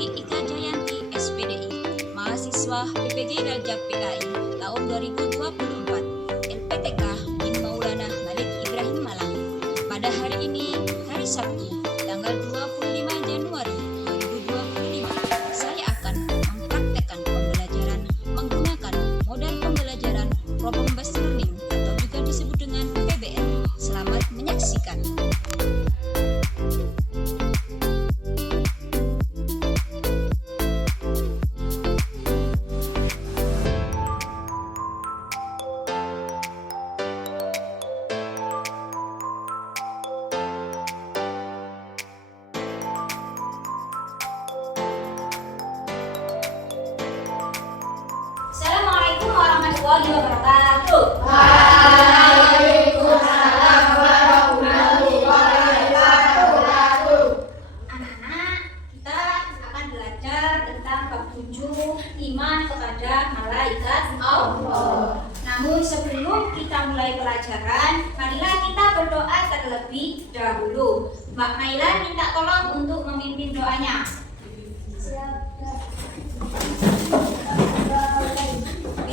Siti Ika Jayanti, SPDI, mahasiswa PPG Raja PKI tahun 2024, LPTK bin Maulana Malik Ibrahim Malang. Pada hari ini, hari Sabtu, tanggal 25 Januari 2025, saya akan mempraktekkan pembelajaran menggunakan model pembelajaran problem based learning atau juga disebut dengan PBL. Selamat menyaksikan. Assalamualaikum warahmatullahi wabarakatuh. Waalaikumsalam warahmatullahi wabarakatuh. Anak-anak, kita akan belajar tentang bab 7 iman kepada malaikat Allah. Namun sebelum kita mulai pelajaran, marilah kita berdoa terlebih dahulu. Mbak Naila minta tolong untuk memimpin doanya.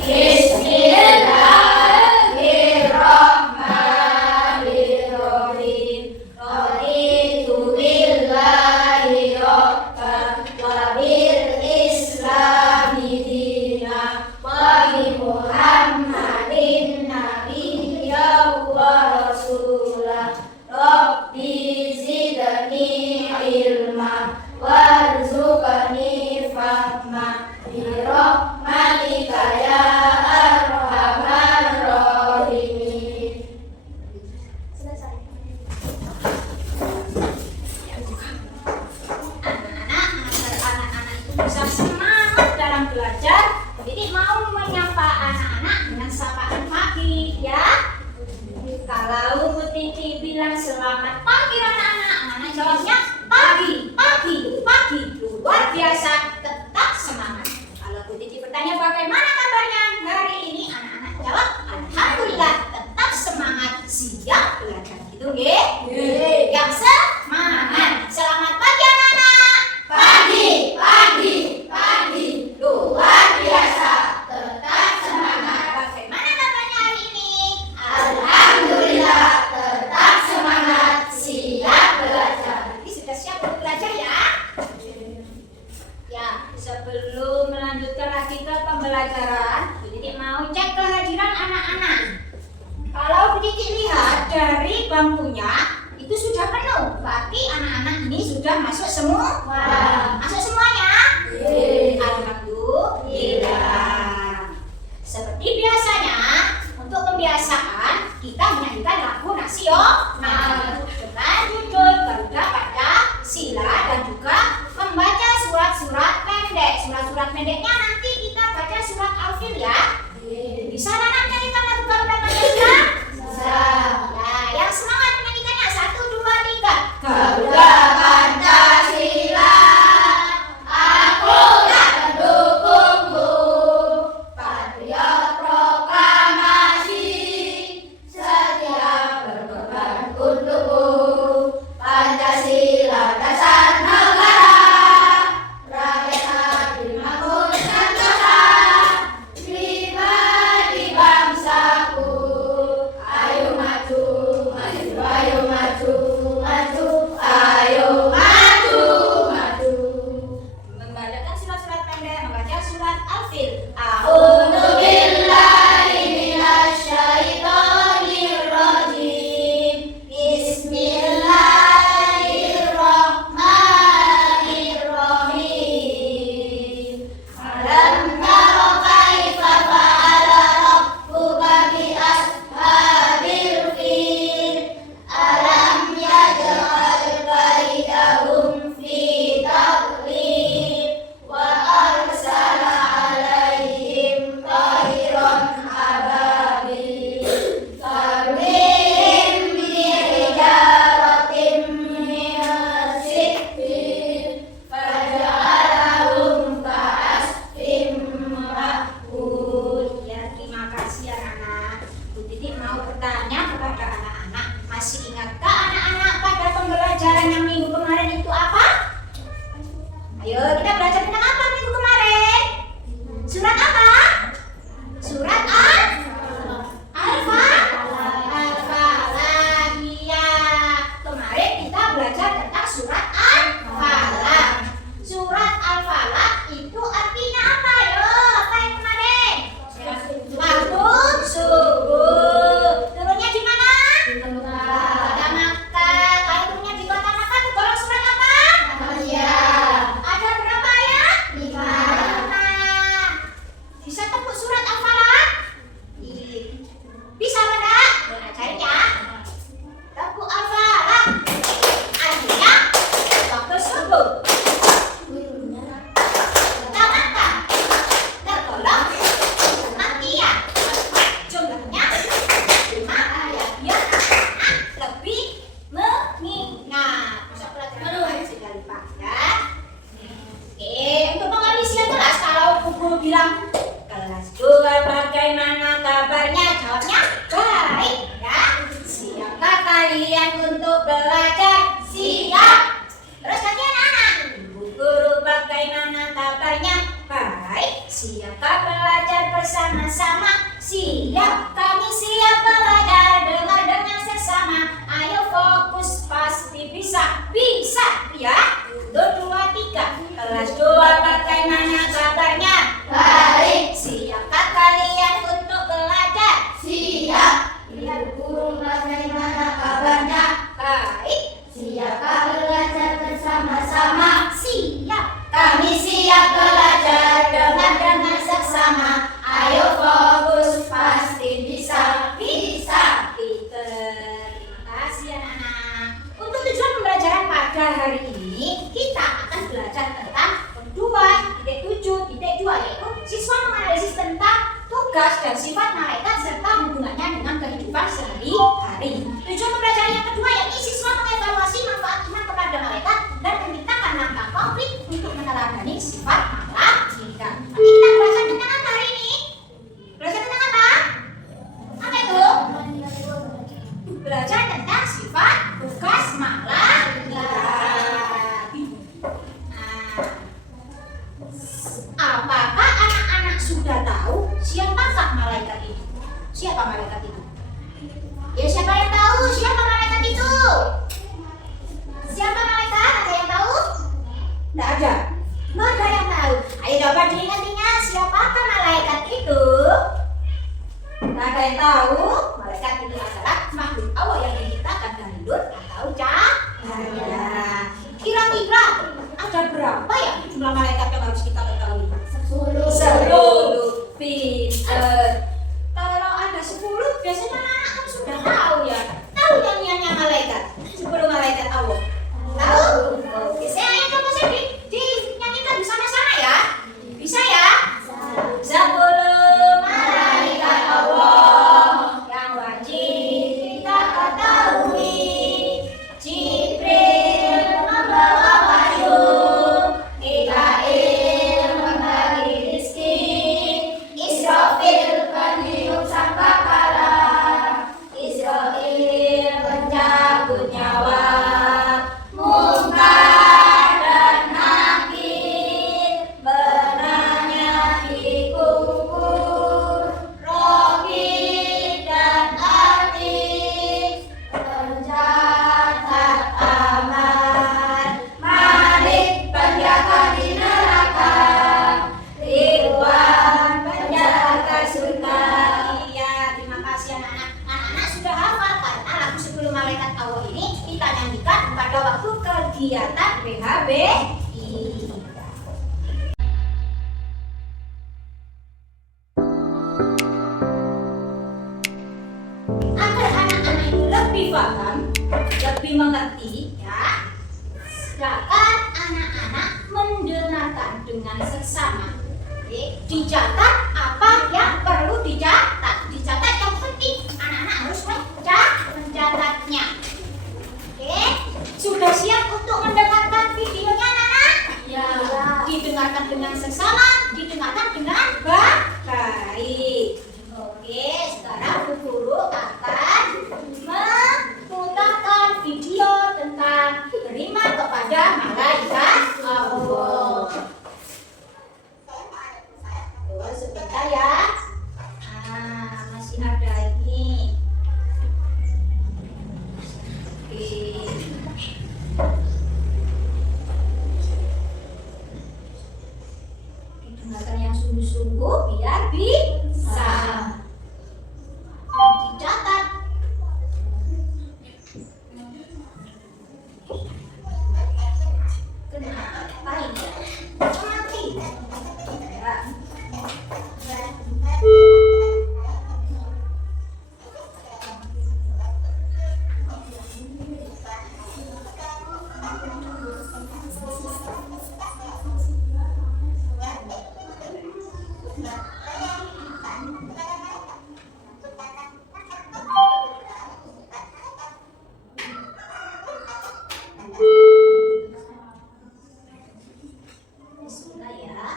Bismillahirrahmanirrahim. Raditu billahi rabban wa bil islami dina wa bi Muhammadin nabiyyan wa rasulah. Rabbi zidni ilma warzuqni fahma bi rahmatika ya arhamar rahimin. Anak-anak itu bisa semangat dalam belajar. Jadi mau menyapa anak-anak dengan sapaan pagi, ya. Kalau Bu Titi bilang selamat pagi anak-anak, anak-anak jawabnya pagi, pagi, pagi. Luar biasa, tetap semangat. Kalau Bu Titi bertanya bagaimana kabarnya hari ini, anak-anak jawab alhamdulillah, tetap semangat, siap belajar. Gitu, nggih? Yang semangat. Selamat pagi anak-anak. Pagi, pagi, pagi, luar biasa, tetap semangat. Bagaimana kabarnya hari ini? Alhamdulillah, tetap semangat, siap belajar. Jadi sudah siap untuk belajar ya? Ya, sebelum melanjutkan lagi ke pembelajaran, Bu Titi mau cek kehadiran anak-anak. Kalau Bu Titi lihat dari bangkunya itu sudah penuh, berarti anak-anak ini sudah masuk semua. Masuk semuanya? Alhamdulillah. Seperti biasanya, untuk pembiasaan kita menyanyikan lagu nasional dengan judul Garuda Pancasila dan juga membaca surat-surat pendek. Surat-surat pendeknya nanti kita baca surat Al-Fil ya. Bisa anak nyanyikan lagu Garuda Pancasila? Nah, yang semangat menyanyikannya 1, 2, 3. Garuda Pancasila, akulah pendukungmu, patriot proklamasi, setia berkorban untukmu. Pancasila dasar negara, rakyat adil makmur sentosa, pribadi Ayo kita belajar tentang apa minggu kemarin? Surat apa? Surat Al-Falaq. Iya. Kemarin kita belajar tentang surat Al-Falaq. Surat Al-Falaq itu artinya apa? Yo, apa yang kemarin? Waktu subuh. Turunnya di mana? Kota Makkah. Kalau turunnya di kota Makkah tergolong surat apa? Ada berapa ya? 5. Bisa tebuk surat Al-Falaq? Bisa enggak? Cari ya. Tebuk Al-Falaq. Artinya waktu subuh. Kota Makkah tergolong Makkiyah. Jumlahnya 5 ayat yang lebih mengingat. Masuk pelajaran sekali Pak ya. Oke, untuk pengisian kelas kalau guru bilang kelas 2 bagaimana kabarnya? Jawabnya baik ya. Siapkah kalian untuk belajar? Siap. Terus kalian anak, Bu Guru bagaimana kabarnya? Baik. Siapkah belajar bersama-sama? Siap. Kami siap belajar, dengar dengan sesama. Ayo fokus, pasti bisa. Bisa ya. 1, 2, 3. Kelas 2 bagaimana kabarnya? Baik. Siapkah kalian untuk belajar? Siap. Lihat Guru bagaimana kabarnya? baik. Siapkah belajar bersama-sama? Siap. Kami siap belajar dengan seksama. Ayo fokus, pasti bisa. Bisa. Peter. Terima kasih anak-anak. Untuk tujuan pembelajaran pada hari ini, kita akan belajar tentang 2.7.2 yaitu siswa menganalisis tentang tugas dan sifat malaikat serta hubungannya dengan kehidupan sehari-hari. Tujuan pembelajaran yang kedua yakni siswa mengevaluasi manfaat iman kepada malaikat dan menciptakan langkah konkret untuk meneladani sifat malaikat. Nanti kita belajar tentang apa hari ini? Belajar tentang apa? Apa itu? Belajar tentang sifat tugas malaikat. Apakah anak-anak sudah tahu siapakah malaikat itu? Siapa malaikat itu? Ya siapa yang tahu siapa malaikat itu? Siapa malaikat? Ada yang tahu? Tidak ada. Nggak ada yang tahu. Ayo coba diingat-ingat siapakah malaikat itu? Tidak ada yang tahu. Malaikat itu adalah makhluk Allah yang diciptakan dari nur atau cahaya. Kira-kira ada berapa ya jumlah malaikat yang harus kita ketahui? 10. Pinter. Kalau ada 10 biasanya anak kan sudah tahu ya. Tahu nyanyiannya malaikat. 10 malaikat Allah. Tahu? Oke, saya coba saya dinyanyikan bersama-sama ya. Bisa ya? 10 malaikat Allah yang wajib kita ketahui. Jibril membawa wahyu, Mikail membagi rizki, Israfil peniup sangkakala, Israil pencabut nyawa, Munkar dan Nakir benarnya dikubur, Rohib dan Atik tercatat aman, Malik penjaga di neraka, Ridwan penjaga surga. Iya, terima kasih anak-anak. Anak-anak sudah hafal karena lagu 10 malaikat Allah ini kita nyanyikan pada waktu kegiatan PHBI. Agar anak-anak itu lebih paham, lebih mengerti ya, silakan anak-anak mendengarkan dengan seksama. Oke, dicatat apa yang perlu dicatat. Dicatat yang penting, anak-anak harus mencatatnya. Oke, sudah siap untuk mendengarkan videonya anak-anak? Ya. Didengarkan dengan seksama, didengarkan dengan baik. Oke, sekarang Bu Guru akan memutarkan video tentang beriman kepada malaikat Allah. sungguh-sungguh biar bisa. Dan dicatat. Kenapa ini? Mati. Ya. Bismillah ya.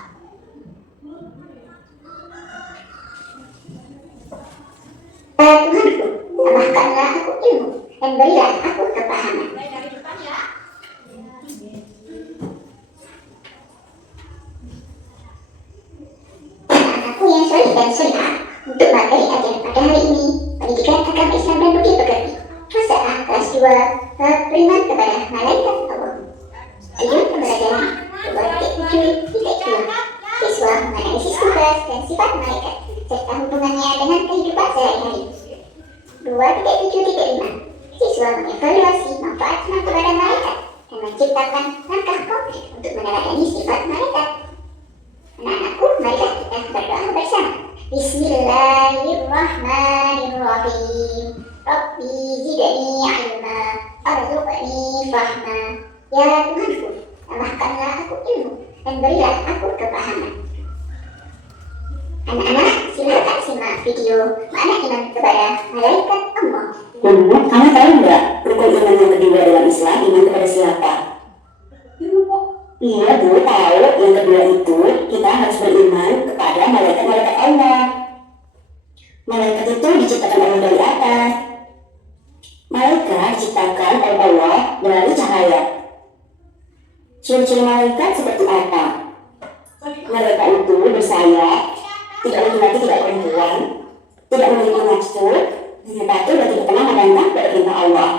Tuhanku, tambahkanlah aku ilmu dan berilah aku kepahaman. Mulai dari depan ya. Anak-anakku yang soleh dan solehah untuk materi ajar pada hari ini, pendidikan agama Islam dan budi pekerti. Masalah kelas 2, beriman kepada malaikat Allah. Tujuan pembelajaran 2.7.2. Siswa menganalisis tugas dan sifat malaikat serta hubungannya dengan kehidupan sehari-hari. 2.7.5. Siswa mengevaluasi manfaat kepada malaikat dan menciptakan langkah konkret untuk meneladani sifat malaikat. Anak-anakku, marilah kita berdoa bersama. Bismillahirrahmanirrahim. Rabbi zidni ilma, arzuqni fahma. Ya Tuhanku, tambahkanlah aku ilmu dan berilah aku kepahaman. Anak-anak, silakan simak video makna iman kepada malaikat Allah. Kamu tahu nggak rukun iman yang kedua dalam Islam, iman kepada siapa? Iya Bu, tahu. Yang kedua itu kita harus beriman kepada malaikat-malaikat Allah. Malaikat itu diciptakan Allah dari atas. Malaikat diciptakan oleh Allah dari cahaya. Ciri-ciri malaikat seperti apa? Malaikat itu bersayap, tidak laki-laki, tidak perempuan, tidak memiliki nafsu, hanya patuh dan tidak pernah membantah perintah Allah.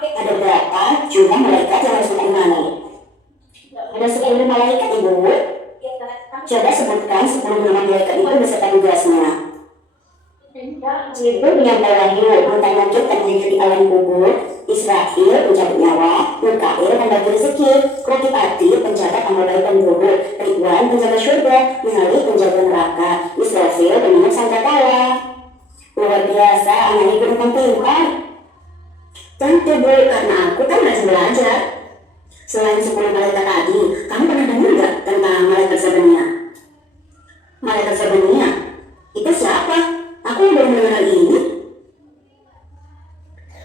Ada berapa jumlah malaikat yang harus kita imani? Ada 10 malaikat Ibu. Coba sebutkan 10 nama malaikat itu beserta tugasnya. Jibril menyampaikan wahyu, mentanyakan dan menjadi alam kubur. Israfil pencabut nyawa, Mikail pembagi rezeki, Kratipati pencatat amal baik dan buruk, Ridwan penjaga surga, Mihalik penjaga neraka, Israfil pengingat sangkakala. Luar biasa, anak ibu tentang pintar. Tentu Bu, karena aku kan rajin belajar. Selain 10 malaikat tadi, kamu pernah dengar nggak tentang malaikat Zabania? Malaikat Zabania itu siapa? Aku belum mengenal ini.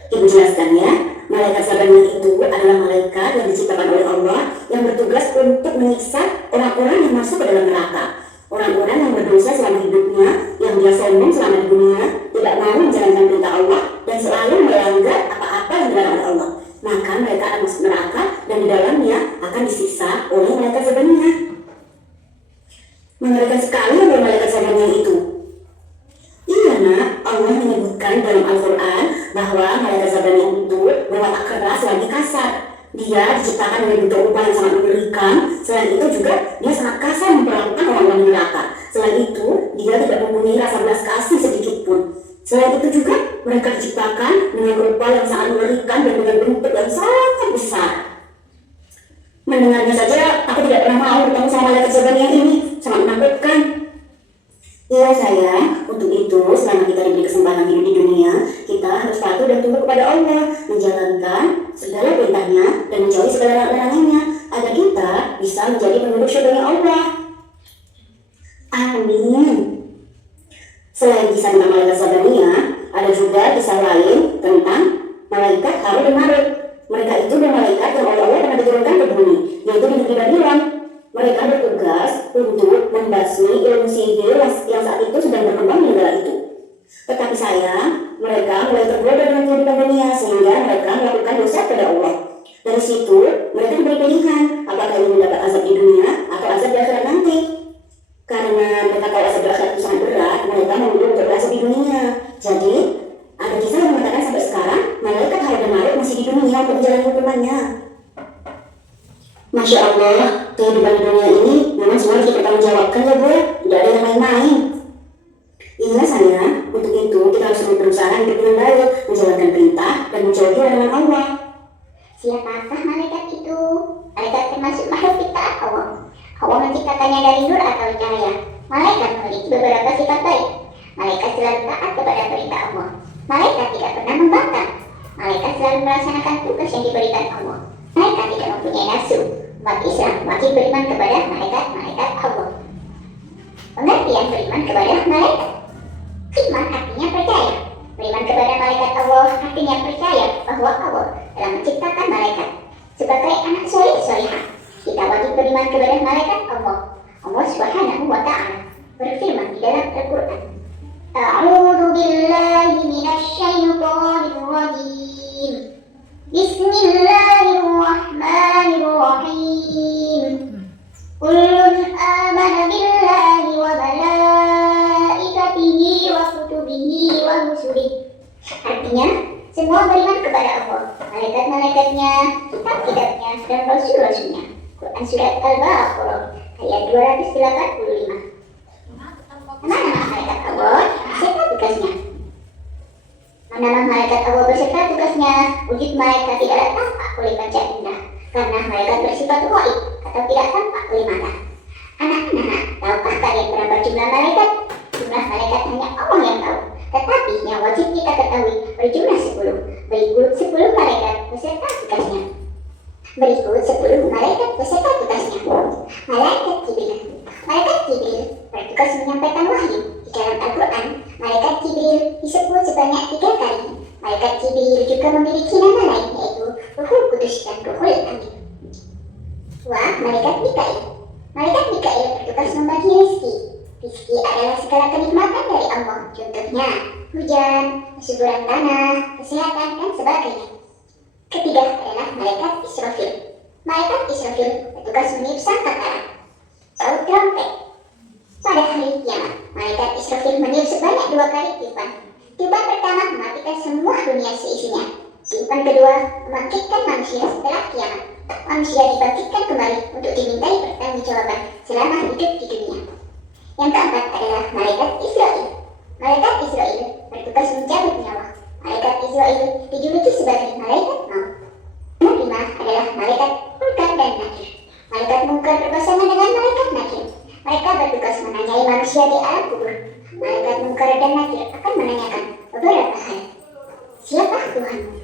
Ibu jelaskan ya, malaikat Zabania itu adalah malaikat yang diciptakan oleh Allah yang bertugas untuk menyiksa orang-orang yang masuk ke dalam neraka. Orang-orang yang berdosa selama hidupnya, yang dia sombong selama di dunia, tidak mau menjalankan perintah Allah dan selalu melanggar apa-apa yang dilarang oleh Allah. Maka mereka akan masuk neraka dan di dalamnya akan disiksa oleh malaikat Zabania. Mengerikan sekali oleh malaikat Zabania itu. Iya nak, Allah menyebutkan dalam Al-Quran bahwa malaikat Zabania itu berwatak keras lagi kasar. Dia diciptakan dengan bentuk rupa yang sangat mengerikan. Selain itu juga dia sangat kasar memperlakukan orang-orang di neraka. Selain itu dia tidak mempunyai rasa belas kasih sedikit pun. Selain itu juga mereka diciptakan dengan rupa yang sangat mengerikan dan dengan bentuk yang sangat besar. Mendengarnya saja aku tidak pernah mau bertemu sama malaikat Zabania ini, sangat menakutkan. Ya sayang, untuk itu selama kita diberi kesempatan hidup di dunia, kita harus patuh dan tunduk kepada Allah, menjalankan segala perintahnya dan menjauhi segala larangannya, agar kita bisa menjadi penduduk surga Allah. Amin. Selain kisah tentang malaikat Zabania, ada juga kisah lain tentang malaikat Harut dan Marut. Mereka itu dua malaikat yang oleh Allah pernah diturunkan ke bumi, yaitu di negeri Babylon. Mereka bertugas untuk membasmi ilmu sihir yang saat itu sedang berkembang di negara itu. Tetapi sayang, mereka mulai tergoda dengan kehidupan dunia sehingga mereka melakukan dosa kepada Allah. Dari situ, mereka diberi pilihan apakah ingin mendapat azab di dunia atau azab di akhirat nanti. Karena mereka tahu azab di akhirat itu sangat berat, mereka memilih untuk berasab di dunia. Jadi, ada kisah yang mengatakan sampai sekarang malaikat Harut dan Marut masih di dunia untuk menjalani hukumannya. Masya Allah, kehidupan dunia ini memang semua harus dipertanggungjawabkan ya Bu, tidak ada yang main-main. Iya sayang, untuk itu kita harus berusaha hidup dengan baik, menjalankan perintah dan menjauhi larangan Allah. Siapakah malaikat itu? Malaikat termasuk makhluk ciptaan Allah. Allah menciptakannya dari nur atau cahaya. Malaikat memiliki beberapa sifat baik. Malaikat selalu taat kepada perintah Allah. Malaikat tidak pernah membangkang. Malaikat selalu melaksanakan tugas yang diberikan Allah. Malaikat tidak mempunyai nafsu. Umat Islam wajib beriman kepada malaikat-malaikat Allah. Pengertian beriman kepada malaikat. Iman artinya percaya. Beriman kepada malaikat Allah artinya percaya bahwa Allah telah menciptakan malaikat sebagai anak soleh-solehah. Kita wajib beriman kepada malaikat Allah. Allah Subhanahu wa Ta'ala berfirman di dalam Al-Quran, A'udzu billahi minasy syaithanir rajim. Bismillahirrahmanirrahim. Kullun amana billahi wa malaikatihi wa kutubihi wa rusulihi. Artinya, semua beriman kepada Allah, malaikat-malaikatnya, kitab-kitabnya, dan rasul-rasulnya. Quran Surat Al-Baqarah ayat 285. Nama-nama malaikat Allah beserta tugasnya. Nama malaikat Allah beserta tugasnya, wujud malaikat tidaklah tampak oleh panca indera, karena malaikat bersifat ghaib atau tidak tampak oleh mata. Anak-anak, tahukah kalian berapa jumlah malaikat? Jumlah malaikat hanya Allah yang tahu. Tetapi yang wajib kita ketahui berjumlah 10. Berikut 10 malaikat beserta tugasnya. Malaikat Jibril. Malaikat Jibril bertugas menyampaikan wahyu. Di dalam Al-Quran, malaikat Jibril disebut sebanyak 3 kali. Malaikat Jibril juga memiliki nama lain, yaitu Ruhul Qudus dan Ruhul Amin. 2. Malaikat Mikail. Malaikat Mikail bertugas membagi rezeki. Rezeki adalah segala kenikmatan dari Allah, contohnya hujan, kesuburan tanah, kesehatan, dan sebagainya. Ketiga adalah malaikat Israfil. Malaikat Israfil bertugas meniup sangkakala, saut trompet. Pada hari kiamat, malaikat Israfil meniup sebanyak 2 kali tiupan. Tiupan pertama mematikan semua dunia seisinya. Tiupan kedua membangkitkan manusia setelah kiamat. Manusia dibangkitkan kembali untuk dimintai pertanggungjawaban selama hidup di dunia. Yang keempat adalah malaikat Israel. Malaikat Israel bertugas mencabut nyawa. Malaikat Israel dijuluki sebagai malaikat maut. Yang kelima adalah malaikat Munkar dan Nakir. Malaikat Munkar berpasangan dengan malaikat Nakir. Mereka bertugas menanyai manusia di alam kubur. Malaikat Munkar dan Nakir akan menanyakan beberapa hal. Siapa Tuhanmu?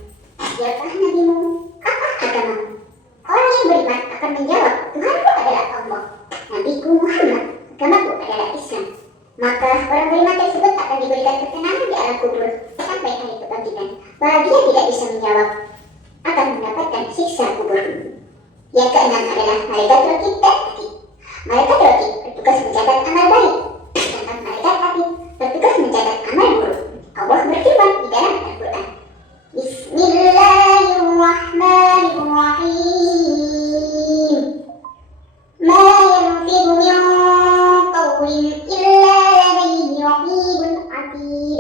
Siapa nabimu? Apa agamamu? Orang yang beriman akan menjawab, Tuhanku adalah Allah, Nabiku Muhammad, agamaku adalah Islam. Maka orang beriman tersebut akan diberikan ketenangan di alam kubur sampai hari kebangkitan. Bagi yang tidak bisa menjawab, akan mendapatkan siksa kubur. Yang keenam adalah malaikat Raqib dan Atid. Malaikat Raqib bertugas mencatat amal baik, sedangkan malaikat Atid bertugas mencatat amal buruk. Allah berfirman di dalam Al-Quran, Bismillahirrahmanirrahim. Ma yanfidu min qawlin illa ladayhi raqibun atid.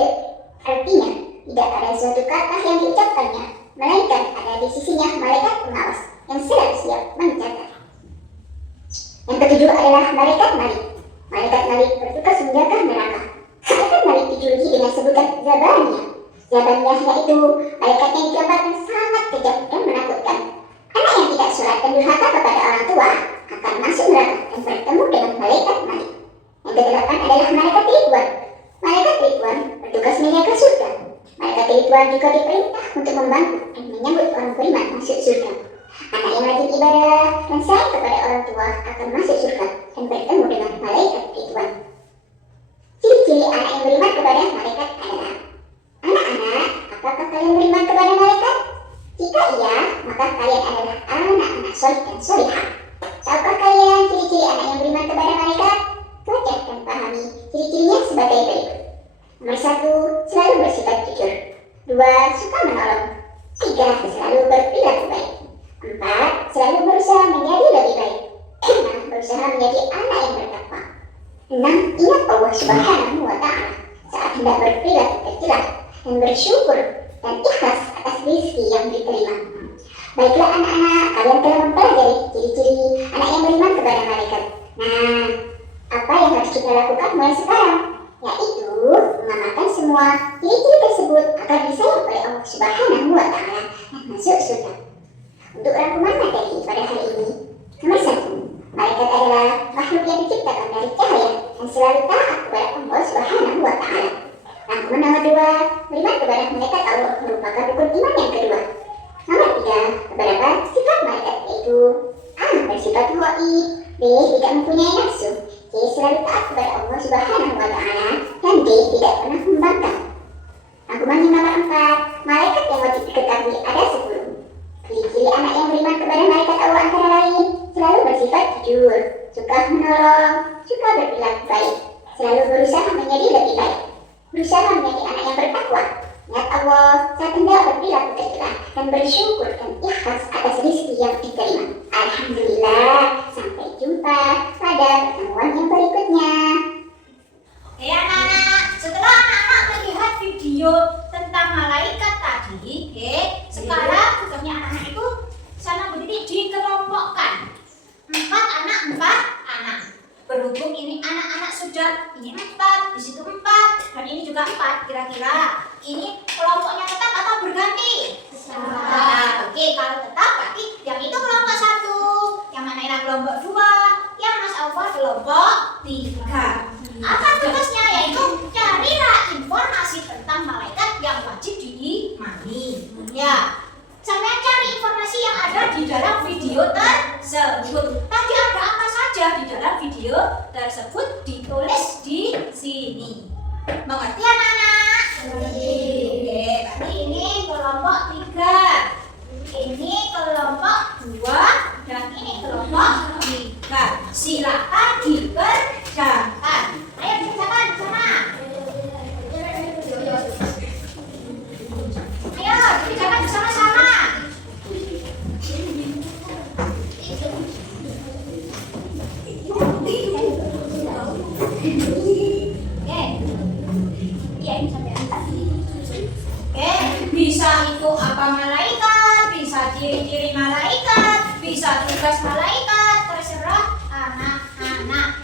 Artinya, tidak ada suatu kata yang diucapkannya, melainkan ada di sisinya malaikat pengawas yang selalu siap mencatat. Yang ketujuh adalah malaikat Malik. Malaikat Malik bertugas menjaga neraka. Malaikat Malik dijuluki dengan sebutan Zabaniyah. Zabaniyah yaitu malaikat yang digambarkan sangat kejam dan menakutkan. Anak yang tidak sholat dan durhaka kepada orang tua akan masuk neraka dan bertemu dengan malaikat Malik. Yang kedelapan adalah malaikat Ridwan. Malaikat Ridwan bertugas menjaga surga. Malaikat Ridwan juga diperintah untuk membantu dan menyambut orang beriman masuk surga. Anak yang rajin ibadah dan sayang kepada orang tua akan masuk surga dan bertemu dengan malaikat Ridwan. Ciri-ciri anak yang beriman kepada malaikat adalah: anak-anak, apakah kalian beriman kepada malaikat? Jika iya, maka kalian adalah anak-anak soleh dan solehah. Tahukah kalian ciri-ciri anak yang beriman kepada malaikat? Baca dan pahami ciri-cirinya sebagai berikut. Nomor 1, selalu bersifat jujur. 2, suka menolong. 3, selalu berperilaku baik. 4, selalu berusaha menjadi lebih baik. 5, berusaha menjadi anak yang bertakwa. 6, ingat Allah Subhanahu wa Ta'ala saat hendak berperilaku tercela dan bersyukur dan ikhlas atas rezeki yang diterima. Baiklah anak-anak, kalian telah mempelajari ciri-ciri anak yang beriman kepada malaikat. Nah, apa yang harus kita lakukan mulai sekarang? Yaitu mengamalkan semua ciri-ciri tersebut agar disayang oleh Allah Subhanahu wa Ta'ala dan masuk surga. Untuk rangkuman materi pada hari ini, nomor 1, malaikat adalah makhluk yang diciptakan dari cahaya dan selalu taat kepada Allah Subhanahu wa Ta'ala. Rangkuman nomor 2, beriman kepada malaikat Allah merupakan rukun iman yang kedua. Nomor 3, beberapa sifat malaikat yaitu A. Bersifat ghaib, B. Tidak mempunyai nafsu, C. Selalu taat kepada Allah Subhanahu wa Ta'ala, dan D. Tidak pernah membangkang. Rangkuman yang nomor 4, malaikat yang wajib diketahui ada 10. Ciri-ciri anak yang beriman kepada malaikat Allah antara lain selalu bersifat jujur, suka menolong, suka berperilaku baik, selalu berusaha menjadi lebih baik, berusaha menjadi anak yang bertakwa, ingat Allah saat hendak berperilaku tercela, dan bersyukur dan ikhlas atas rezeki yang diterima. Alhamdulillah, sampai jumpa pada pertemuan yang berikutnya. Oke anak-anak, setelah anak-anak melihat video tentang malaikat tadi, sekarang tugasnya anak-anak itu sama Bu Titi dikelompokkan 4 anak. Berhubung ini anak-anak sudah ini 4, di situ 4, dan ini juga 4, kira-kira ini kelompoknya tetap atau berganti? Tetap. Oke, kalau tetap berarti yang itu kelompok 1, yang mana ini kelompok 2, yang Mas Alfa kelompok 3. Apa tugasnya? Yaitu carilah informasi tentang malaikat yang wajib diimani. Ya, sampai cari informasi yang ada di dalam video tersebut. Tadi ada apa saja di dalam video tersebut ditulis di sini. Mengerti anak-anak? Oke, berarti ini kelompok 3, ini kelompok 2, dan ini kelompok 3. Silakan dikerjakan. Ayo dikerjakan bersama. Ayo dikerjakan bersama-sama. Bisa itu apa malaikat, bisa ciri-ciri malaikat, bisa tugas malaikat, terserah anak-anak.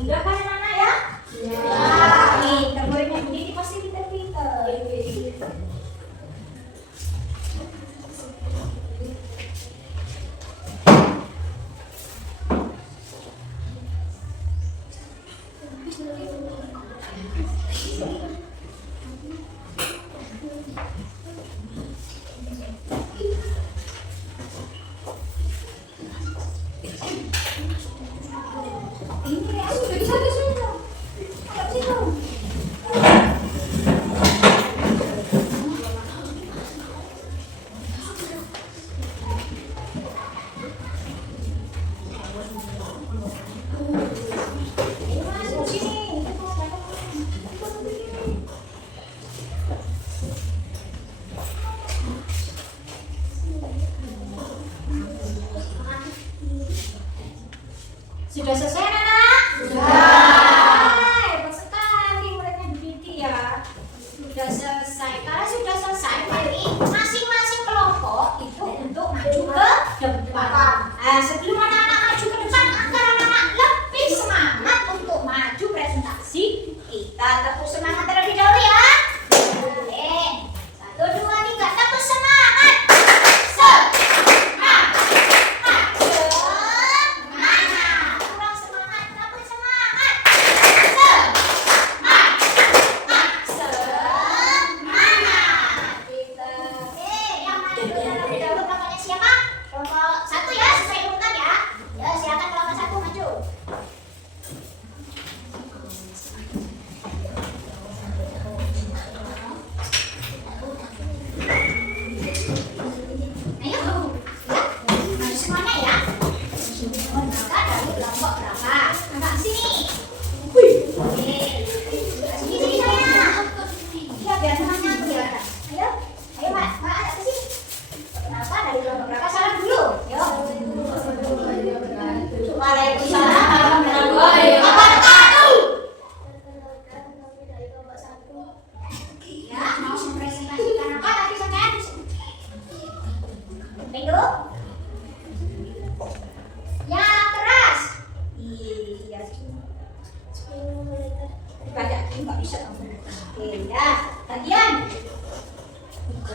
Udah kan anak-anak ya? Ya. Pinter, muridnya begini pasti pinter-pinter.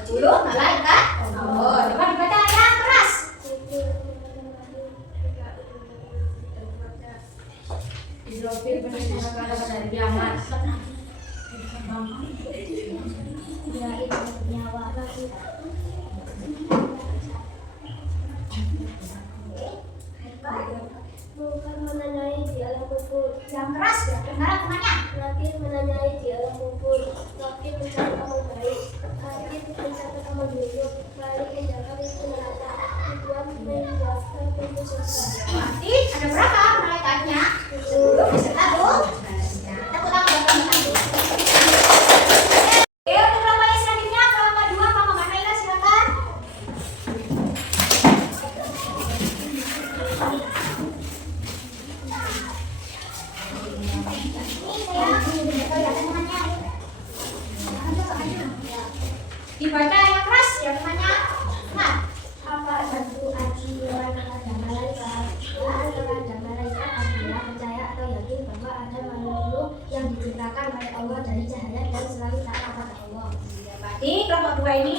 Tujuh malaikat Allah. Coba dibaca yang keras. Israfil pencipta pada hari kiamat. Bukan menanyai di alam kubur. Yang keras ya, dengar temannya. Nakir menanyai di alam kubur. Nakir mencatat amal baik. Nakir mencatat amal buruk. Balik menjaga pintu neraka. Tujuan menjauhkan pintu surga. Berarti ada berapa malaikatnya? 10 beserta tuh. Kita pulang berapa satu. Untuk kelompok yang selanjutnya, kelompok 2, kelompok Manaila silakan. Dibaca yang keras ya temannya. Nah, Apa satu ajian kepada malaikat? Kepada malaikat adalah percaya atau yakin bahwa ada makhluk yang diciptakan oleh Allah dari cahaya dan selalu taat kepada Allah. berarti kelompok 2 ini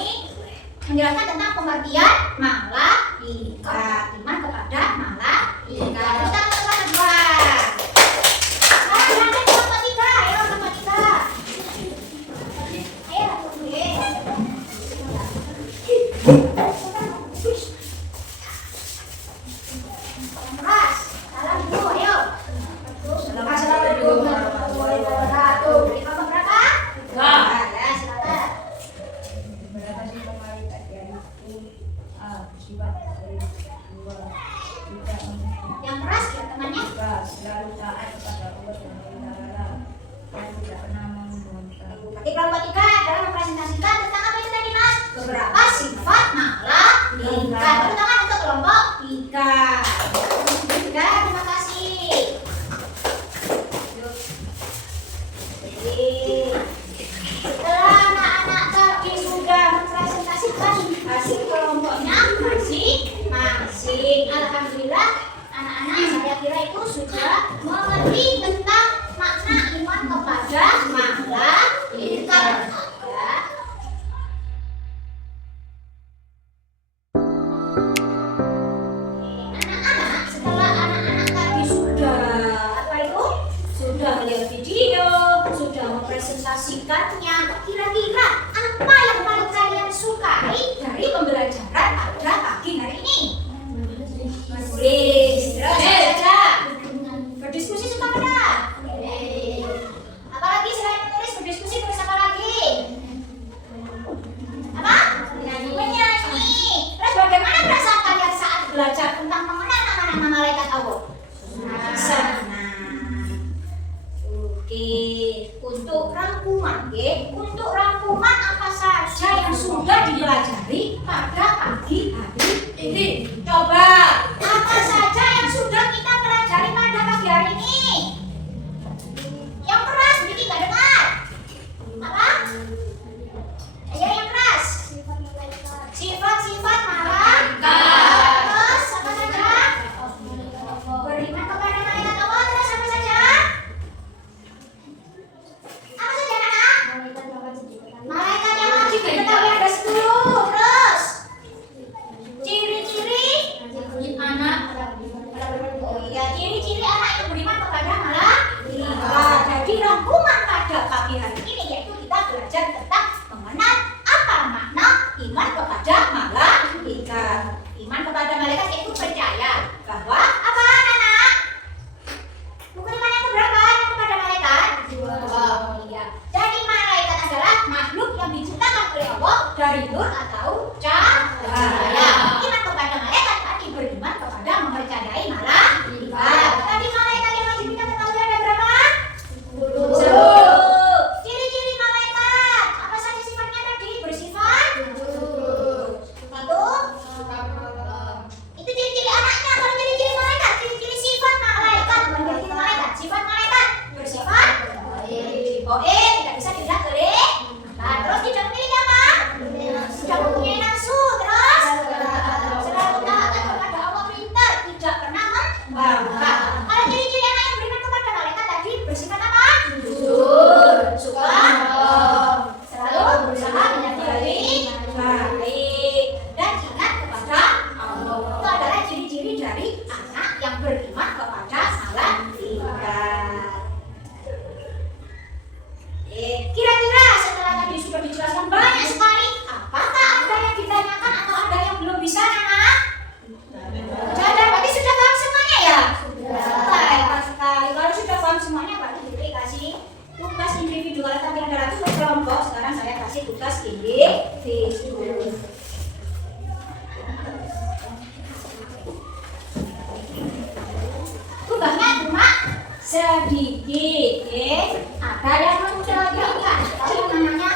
menjelaskan tentang pengertian malaikat, iman kepada malaikat. Kita ke kelompok 2. Sekarang lanjut ke kelompok 3. Ayo kelompok 3. Ayo keras. Salam dulu, ayo. Assalamualaikum warahmatullahi wabarakatuh. Dari kelompok berapa? 2. Ya, silakan. Berapa sih malaikat yaitu bersifat dari dua tidak Yang keras ya temannya. membuka selalu taat kepada Allah Subhanahu wa taala dan tidak pernah membantah. Berarti kelompok 3 adalah mempresentasikan tentang apa itu tadi Mas? Beberapa sifat malaikat. Tepuk tangan untuk kelompok 3. Terima kasih. Jadi, setelah anak-anak tadi sudah mempresentasikan hasil kelompoknya masing-masing, alhamdulillah anak-anak saya kira itu sudah mengerti tentang makna iman kepada malaikat. Ya. Anak-anak, setelah anak-anak tadi sudah apa itu? Sudah melihat video, sudah mempresentasikannya. Kira-kira apa yang paling kalian sukai dari pembelajaran pada pagi hari ini? Menulis, terus baca, berdiskusi suka pada. Apalagi selain menulis, berdiskusi terus apa lagi? Apa? Menyanyi. Terus bagaimana perasaan kalian saat belajar tentang mengenal nama-nama malaikat Allah? Senang. Oke, untuk rangkuman, untuk rangkuman apa saja yang sudah dipelajari pada pagi hari ini? Coba, apa saja yang sudah kita pelajari pada pagi hari ini? Yang keras, jadi nggak dengar. Apa? Ayo yang keras. Sifat-sifat malaikat. Terus apa saja? Beriman kepada malaikat Allah. Terus apa saja? Apa saja anak? Malaikat yang wajib diketahui ada 10. Terus ciri-ciri anak. Oh iya, ciri-ciri anak itu beriman kepada malaikat. Jadi rangkuman pada pagi hari ini yaitu kita belajar tentang mengenal apa makna iman kepada malaikat. Iman kepada malaikat yaitu percaya bahwa apa anak? Buku iman yang keberapa yang kepada malaikat? 2. Oh iya. Jadi malaikat adalah makhluk yang diciptakan oleh Allah dari nur atau cahaya. Iman kepada malaikat tadi beriman kepada mempercayai malaikat. Tadi malaikat yang wajib kita ketahui ada berapa? 10. Ciri-ciri malaikat apa saja sifatnya tadi? Bersifat 1. Itu ciri-ciri anaknya. Kalau ciri-ciri malaikat, ciri-ciri sifat malaikat, bukan ciri-ciri malaikat, sifat malaikat bersifat goib, tidak bisa dibilang kering. Nah, terus tidak memiliki apa? Tidak mempunyai nafsu. Terus tidur. Tugasnya cuma sedikit, ada yang mencoba tahu namanya?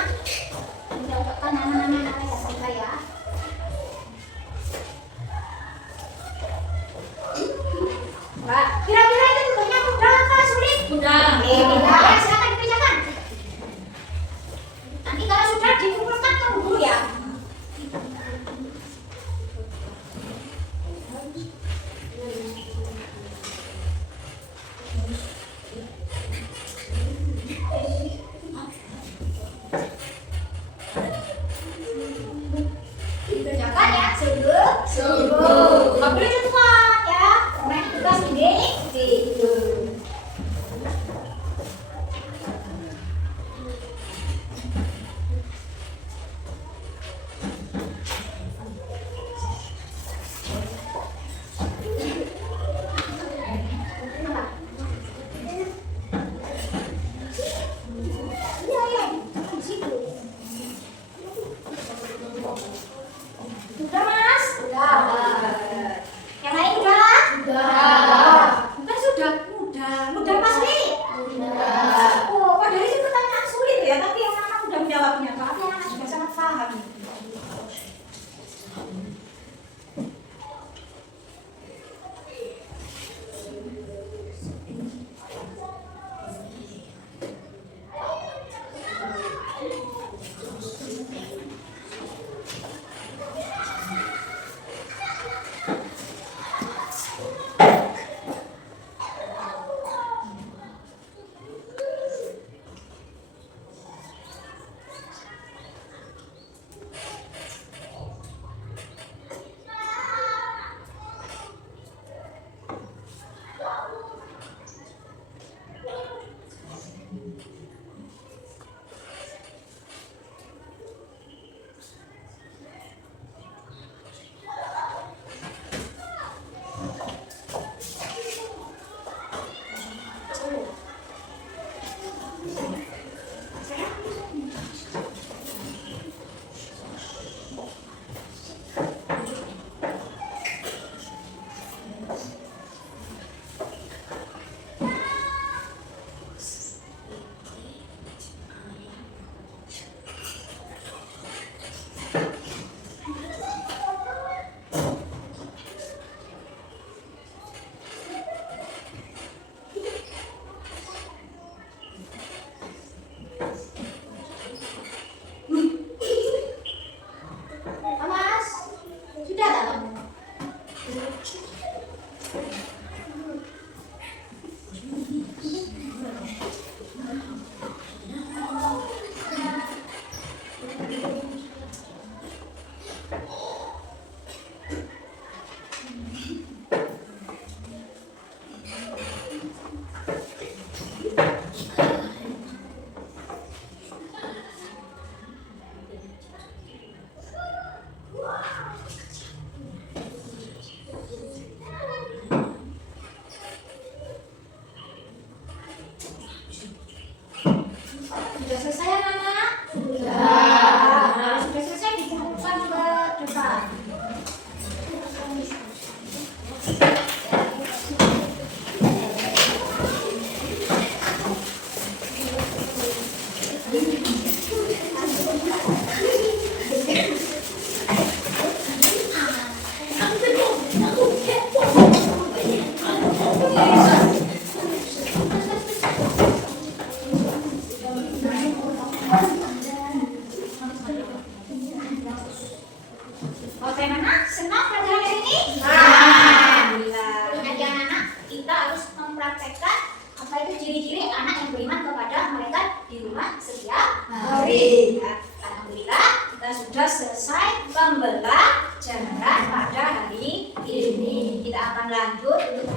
Mencoba nama-nama ya saya. Mbak, kira-kira itu tugasnya mudah apa sulit? Mudah. Mudah. Silakan dikerjakan. Nanti kalau sudah dikumpulkan ke guru ya. Dikerjakan ya, sungguh. Nggak boleh cepat ya. Main tugas ini tidur. Sudah mas? Sudah. Yang lain udah? Sudah. Bukan sudah, mudah. Mudah pasti? Mudah. Oh, padahal itu pertanyaan sulit ya, tapi yang anak udah menjawabnya. Tapi anak sudah sangat paham. Mas, sudah tak kamu? Sudah selesai anak-anak? Sudah. Sudah selesai dikumpulkan ke depan. Bagaimana? Senang pelajaran hari ini? Alhamdulillah. Jadi anak-anak, kita harus mempraktekkan apa itu ciri-ciri anak yang beriman kepada malaikat di rumah setiap hari. Ya, alhamdulillah, kita sudah selesai pembelajaran pada hari ini. Kita akan lanjut untuk